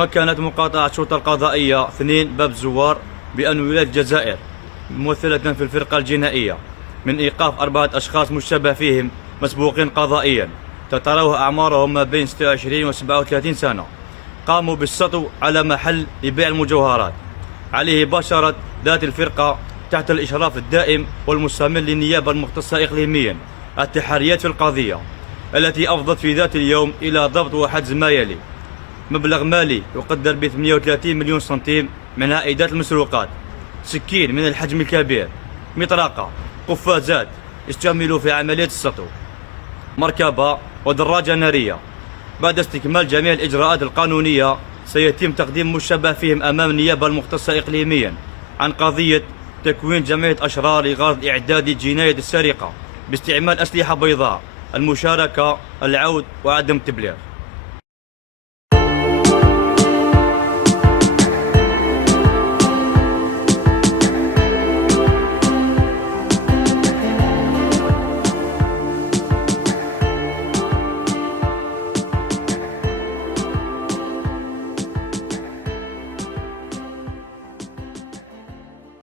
تمكنت مقاطعة الشرطة القضائية 2 باب الزوار بأن ولاية الجزائر ممثلة في الفرقة الجنائية من إيقاف 4 أشخاص مشتبه فيهم مسبوقين قضائيا تتراوح أعمارهم ما بين 26 و 37 سنة، قاموا بالسطو على محل لبيع المجوهرات. عليه باشرت ذات الفرقة تحت الإشراف الدائم والمستمر للنيابة المختصة إقليميا التحريات في القضية، التي أفضت في ذات اليوم إلى ضبط وحجز ما يلي: مبلغ مالي يقدر ب 38 مليون سنتيم من عائدات المسروقات، سكين من الحجم الكبير، مطرقة، قفازات استعملوا في عملية السطو، مركبة ودراجة نارية. بعد استكمال جميع الإجراءات القانونية سيتم تقديم مشتبه فيهم أمام النيابة المختصة إقليميا عن قضية تكوين جمعية أشرار لغرض إعداد جناية السرقة باستعمال أسلحة بيضاء، المشاركة، العود وعدم التبليغ.